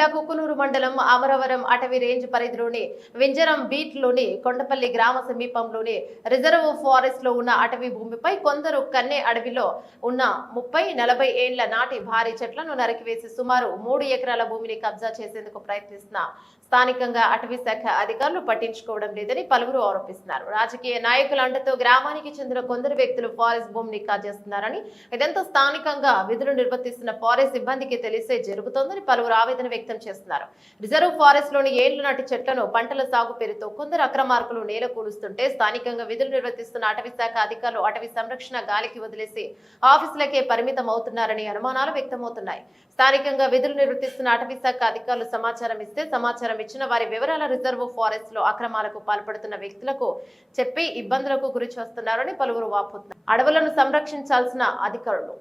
జిల్లా కుక్కునూరు మండలం అమరవరం అటవీ రేంజ్ పరిధిలోని వింజరం బీట్లోని కొండపల్లి గ్రామ సమీపంలోని రిజర్వ్ ఫారెస్ట్లో ఉన్న అటవీ భూమిపై కొందరు కన్నె అడవిలో ఉన్న ముప్పై నలభై ఏండ్ల నాటి భారీ చెట్లను నరికివేసి సుమారు మూడు ఎకరాల భూమిని కబ్జా చేసేందుకు ప్రయత్నిస్తున్న స్థానికంగా అటవీ శాఖ అధికారులు పట్టించుకోవడం లేదని పలువురు ఆరోపిస్తున్నారు. రాజకీయ నాయకుల అండతో గ్రామానికి చెందిన కొందరు వ్యక్తులు ఫారెస్ట్ భూమిని కాజేస్తున్నారని ఇదంతా స్థానికంగా విధులు నిర్వర్తిస్తున్న ఫారెస్ట్ సిబ్బందికి తెలిసే జరుగుతోందని పలువురు ఆవేదన వ్యక్తం చేస్తున్నారు. రిజర్వ్ ఫారెస్ట్లోని ఏళ్ళు నాటి చెట్లను పంటల సాగు పేరుతో కొందరు అక్రమార్కులు నేల కూలుస్తుంటే స్థానికంగా విధులు నిర్వర్తిస్తున్న అటవీ శాఖ అధికారులు అటవీ సంరక్షణ గాలికి వదిలేసి ఆఫీసులకే పరిమితం అవుతున్నారని అనుమానాలు వ్యక్తమవుతున్నాయి. స్థానికంగా విధులు నిర్వర్తిస్తున్న అటవీ శాఖ అధికారులు సమాచారం ఇస్తే సమాచారం ఇచ్చిన వారి వివరాల రిజర్వ్ ఫారెస్ట్లో అక్రమాలకు పాల్పడుతున్న వ్యక్తులకు చెప్పి ఇబ్బందులకు గురి చేస్తున్నారని పలువురు వాపోతున్నారు. అడవులను సంరక్షించాల్సిన అధికారులు